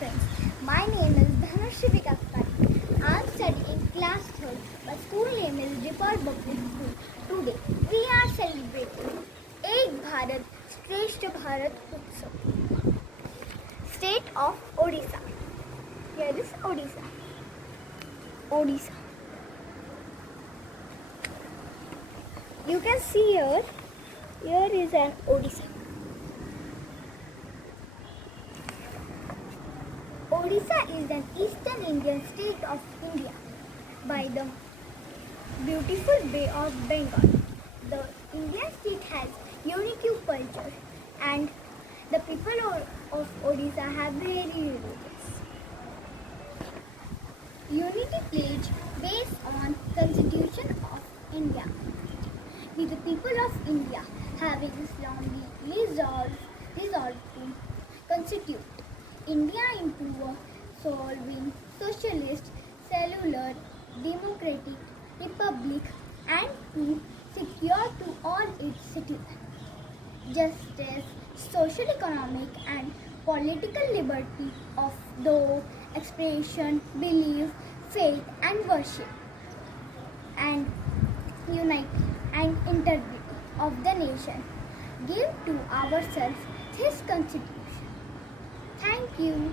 friends, my name is Dhanashree. I am studying class 3rd. My school name is Default Public School. Today we are celebrating Ek Bharat Shresth Bharat Utsav. State of Odisha. Here is Odisha. Odisha. You can see here. Here is an Odisha. Odisha is an eastern Indian state of India by the beautiful Bay of Bengal. The Indian state has unique culture and the people of Odisha have very religious. Unity pledge based on Constitution of India. With the people of India having strongly resolved to constitute India into a sovereign, socialist, secular, democratic republic and to secure to all its citizens justice, social, economic and political liberty of thought, expression, belief, faith and worship, and unity and integrity of the nation. Give to ourselves this constitution. Thank you.